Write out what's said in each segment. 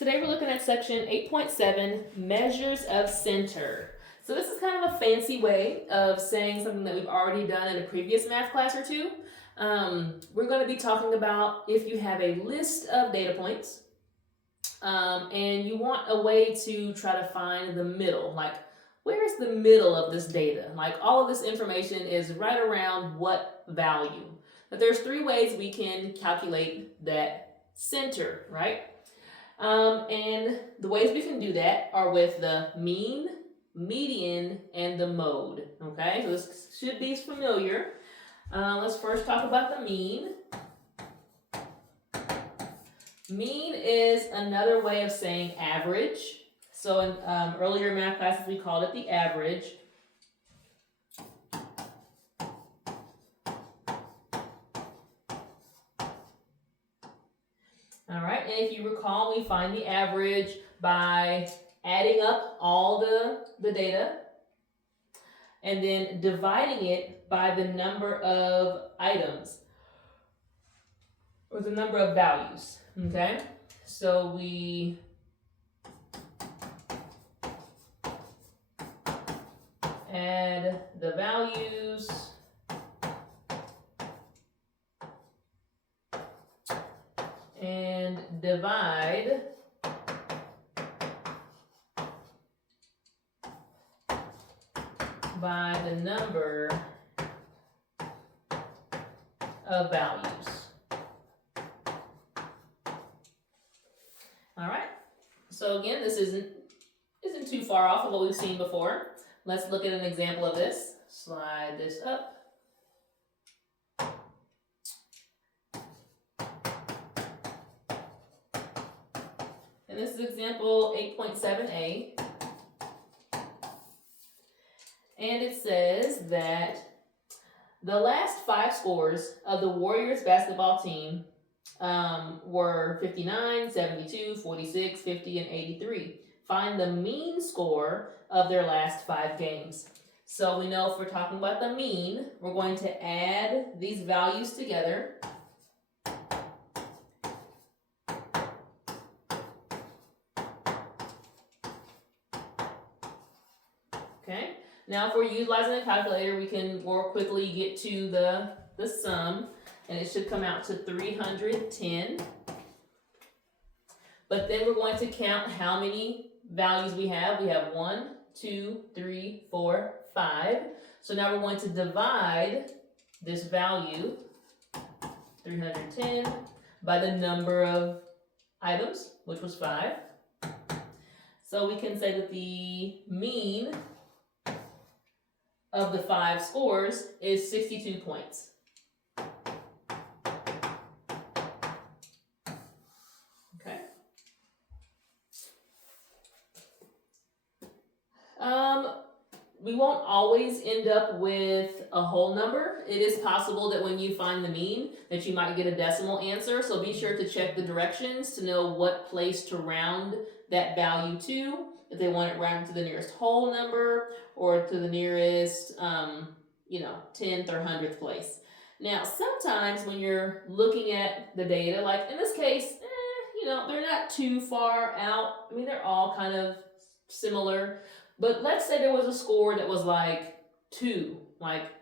Today we're looking at section 8.7, measures of center. So this is kind of a fancy way of saying something that we've already done in a previous math class or two. We're going to be talking about if you have a list of data points and you want a way to try to find the middle, like where is the middle of this data? Like all of this information is right around what value? But there's three ways we can calculate that center, right? And the ways we can do that are with the mean, median, and the mode. Okay, so this should be familiar. Let's first talk about the mean. Mean is another way of saying average. So in earlier math classes, we called it the average. All right, and if you recall, we find the average by adding up all the data and then dividing it by the number of items or the number of values, okay? So we add the values and divide by the number of values. All right, so again, this isn't too far off of what we've seen before. Let's look at an example of this. Slide this up. And this is example 8.7a. And it says that the last 5 scores of the Warriors basketball team were 59, 72, 46, 50, and 83. Find the mean score of their last 5 games. So we know if we're talking about the mean, we're going to add these values together. Okay. Now if we're utilizing a calculator, we can more quickly get to the sum, and it should come out to 310. But then we're going to count how many values we have. We have 1, 2, 3, 4, 5. So now we're going to divide this value, 310, by the number of items, which was 5. So we can say that the mean of the 5 scores is 62 points. Okay. We won't always end up with a whole number. It is possible that when you find the mean that you might get a decimal answer, so be sure to check the directions to know what place to round that value to. If they want it rounded to the nearest whole number or to the nearest, 10th or 100th place. Now, sometimes when you're looking at the data, like in this case, they're not too far out. I mean, they're all kind of similar. But let's say there was a score that was like 2. Like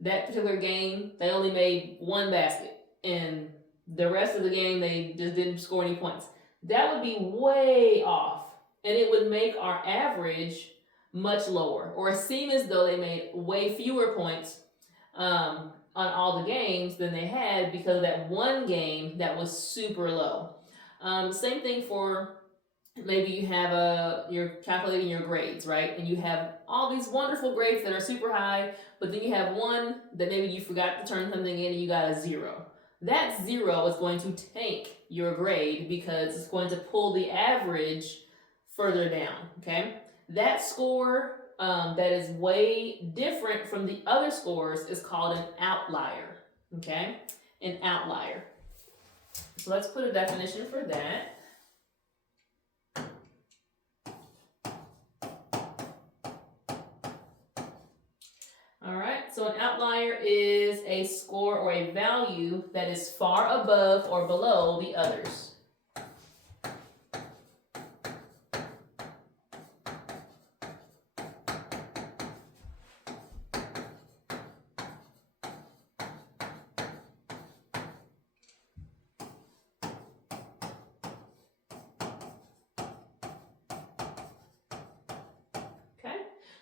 that particular game, they only made 1 basket. And the rest of the game, they just didn't score any points. That would be way off. And it would make our average much lower, or seem as though they made way fewer points on all the games than they had because of that one game that was super low. Same thing for maybe you have you're calculating your grades, right? And you have all these wonderful grades that are super high, but then you have one that maybe you forgot to turn something in and you got a 0. That 0 is going to tank your grade because it's going to pull the average further down, okay? That score that is way different from the other scores is called an outlier, okay? An outlier. So let's put a definition for that. All right, so an outlier is a score or a value that is far above or below the others.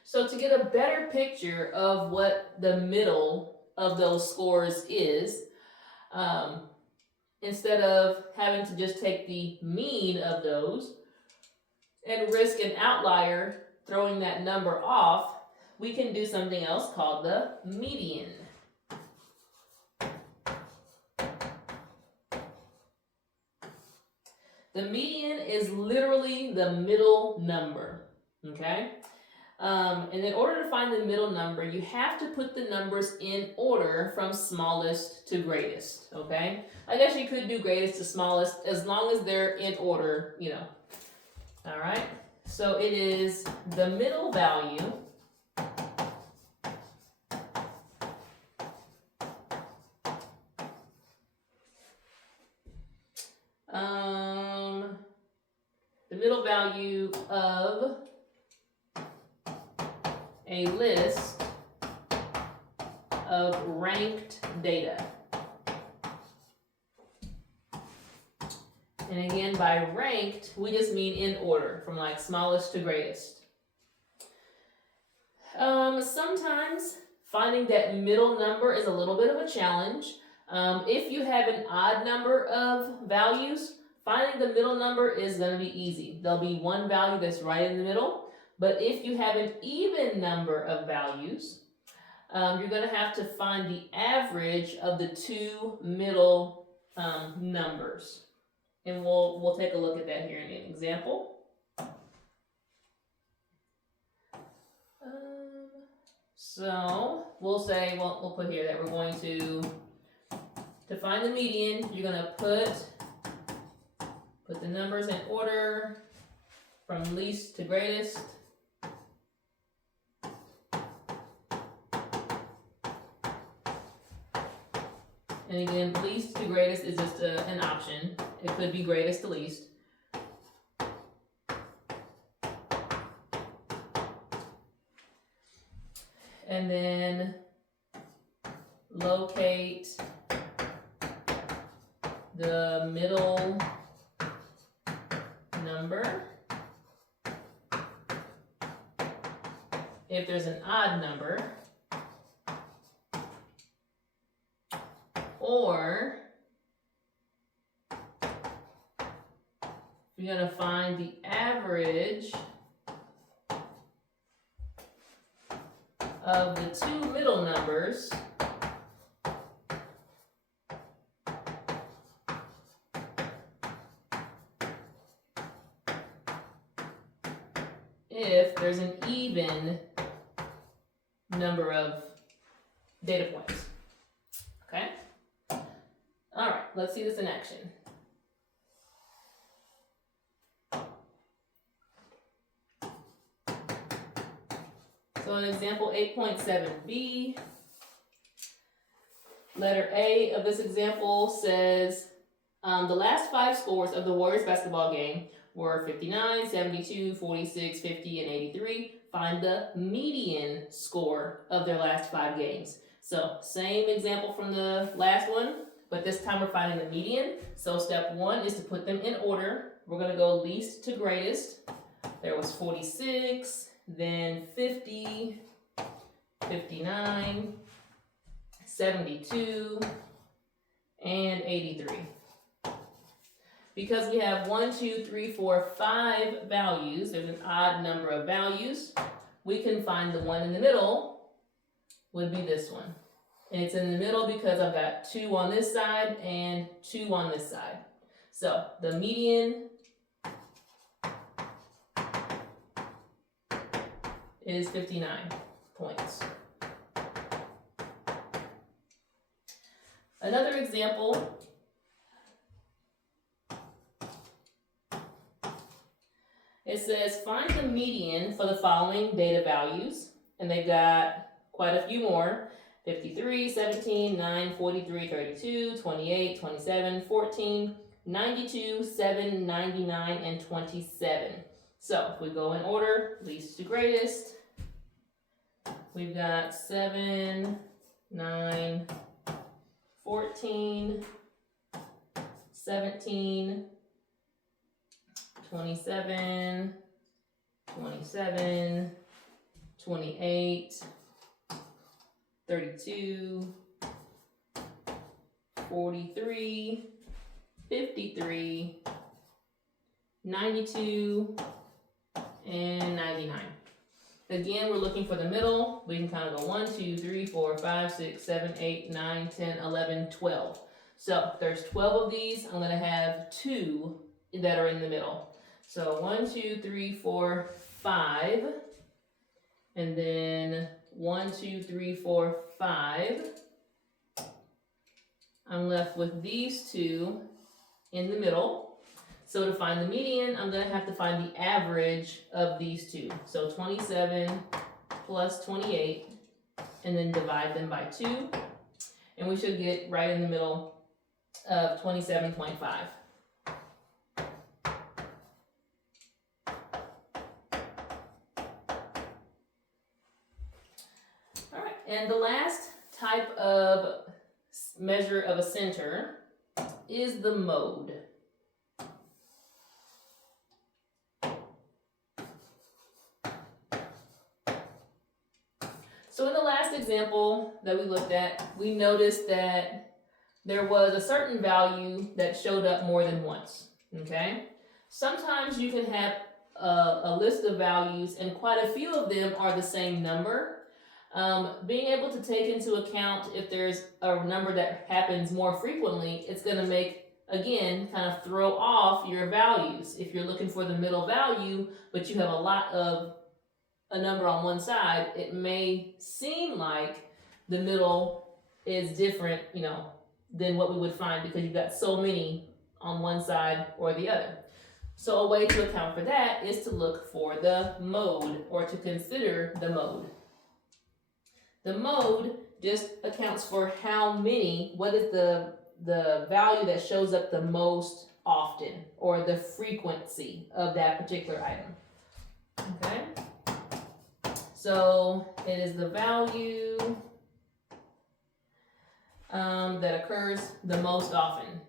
So to get a better picture of what the middle of those scores is, instead of having to just take the mean of those and risk an outlier throwing that number off, we can do something else called the median. The median is literally the middle number, okay? And in order to find the middle number, you have to put the numbers in order from smallest to greatest, okay? I guess you could do greatest to smallest as long as they're in order, you know. All right, so it is the middle value the middle value of a list of ranked data. And again, by ranked, we just mean in order, from like smallest to greatest. Sometimes finding that middle number is a little bit of a challenge. If you have an odd number of values, finding the middle number is going to be easy. There'll be one value that's right in the middle. But if you have an even number of values, you're going to have to find the average of the two middle numbers. And we'll take a look at that here in an example. So we'll say, well, we'll put here that we're going to find the median, you're going to put the numbers in order from least to greatest. And again, least to greatest is just an option. It could be greatest to least. And then locate the middle number. If there's an odd number, or you're going to find the average of the two middle numbers if there's an even number of data points. Okay? All right, let's see this in action. So in example 8.7b, letter A of this example says the last 5 scores of the Warriors basketball game were 59, 72, 46, 50, and 83. Find the median score of their last 5 games. So same example from the last one, but this time we're finding the median. So step 1 is to put them in order. We're going to go least to greatest. There was 46, then 50, 59, 72, and 83. Because we have 1, 2, 3, 4, 5 values, there's an odd number of values, we can find the one in the middle would be this one. And it's in the middle because I've got 2 on this side and 2 on this side. So the median is 59 points. Another example it says find the median for the following data values, and they've got quite a few more: 53, 17, 9, 43, 32, 28, 27, 14, 92, 7, 99, and 27. So if we go in order, least to greatest, we've got 7, 9, 14, 17, 27, 27, 28, 32, 43, 53, 92, and 99. Again, we're looking for the middle. We can kind of go 1, 2, 3, 4, 5, 6, 7, 8, 9, 10, 11, 12. So there's 12 of these. I'm going to have 2 that are in the middle. So 1, 2, 3, 4, 5. And then 1, 2, 3, 4, 5. I'm left with these 2 in the middle. So to find the median, I'm going to have to find the average of these 2. So 27 plus 28, and then divide them by 2. And we should get right in the middle of 27.5. All right, and the last type of measure of a center is the mode. So in the last example that we looked at, we noticed that there was a certain value that showed up more than once, okay? Sometimes you can have a list of values and quite a few of them are the same number. Being able to take into account if there's a number that happens more frequently, it's going to make, again, kind of throw off your values. If you're looking for the middle value, but you have a lot of a number on one side, it may seem like the middle is different, than what we would find because you've got so many on one side or the other. So a way to account for that is to look for the mode or to consider the mode. The mode just accounts for what is the value that shows up the most often or the frequency of that particular item. Okay? So it is the value that occurs the most often.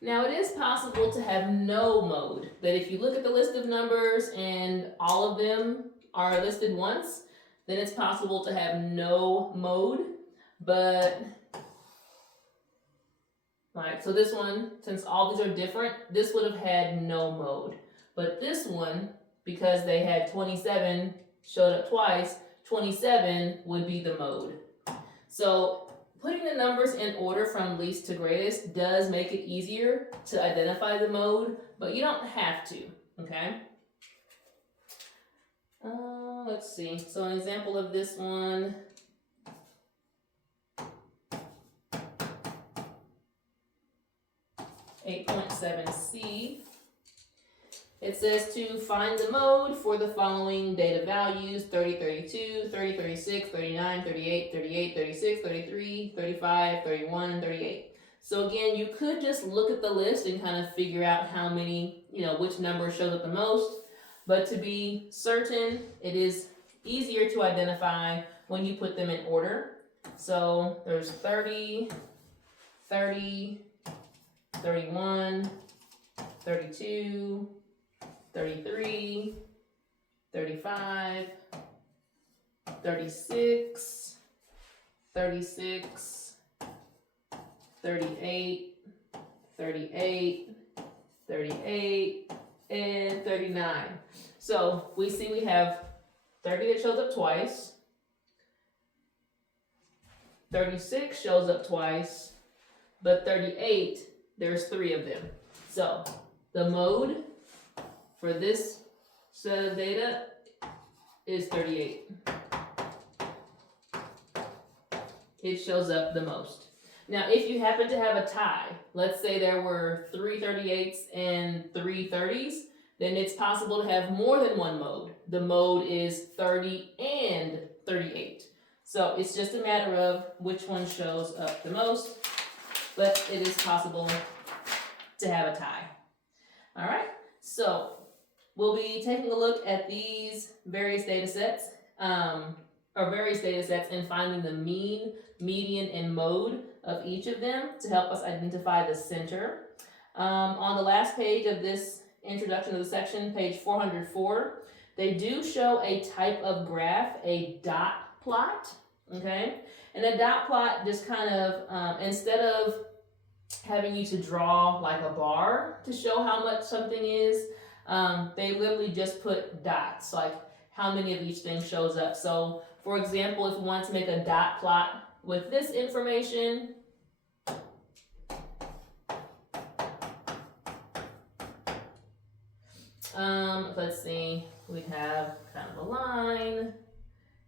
Now it is possible to have no mode, that if you look at the list of numbers and all of them are listed once, then it's possible to have no mode. But, right, so this one, since all these are different, this would have had no mode. But this one, because they had 27 showed up twice, 27 would be the mode. So putting the numbers in order from least to greatest does make it easier to identify the mode, but you don't have to, okay? Let's see, so an example of this one, 8.7c, it says to find the mode for the following data values: 30, 32, 30, 36, 39, 38, 38, 36, 33, 35, 31, and 38. So again, you could just look at the list and kind of figure out how many, which number shows up the most. But to be certain, it is easier to identify when you put them in order. So there's 30, 30, 31, 32, 33, 35, 36, 36, 38, 38, 38, and 39. So we see we have 30 that shows up twice, 36 shows up twice, but 38, there's 3 of them. So the mode for this set of data is 38. It shows up the most. Now, if you happen to have a tie, let's say there were 3 38s and 3 30s, then it's possible to have more than one mode. The mode is 30 and 38. So it's just a matter of which one shows up the most, but it is possible to have a tie. All right, so we'll be taking a look at these various data sets. or various data sets and finding the mean, median, and mode of each of them to help us identify the center. On the last page of this introduction to the section, page 404, they do show a type of graph, a dot plot, okay? And a dot plot just kind of, instead of having you to draw like a bar to show how much something is, they literally just put dots, like how many of each thing shows up. So for example, if we want to make a dot plot with this information, let's see, we'd have kind of a line,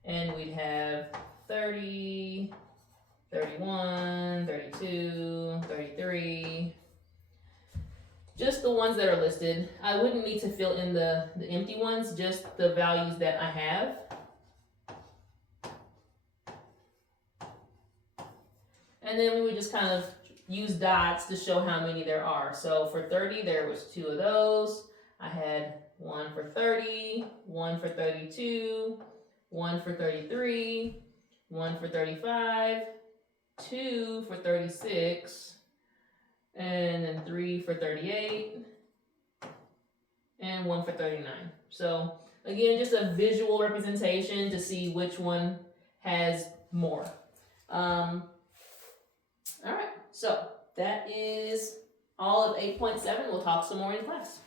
and we'd have 30, 31, 32, 33, just the ones that are listed. I wouldn't need to fill in the empty ones, just the values that I have. And then we would just kind of use dots to show how many there are. So for 30, there was 2 of those. I had 1 for 30, 1 for 32, 1 for 33, 1 for 35, 2 for 36, and then 3 for 38, and 1 for 39. So again, just a visual representation to see which one has more. All right, so that is all of 8.7. We'll talk some more in class.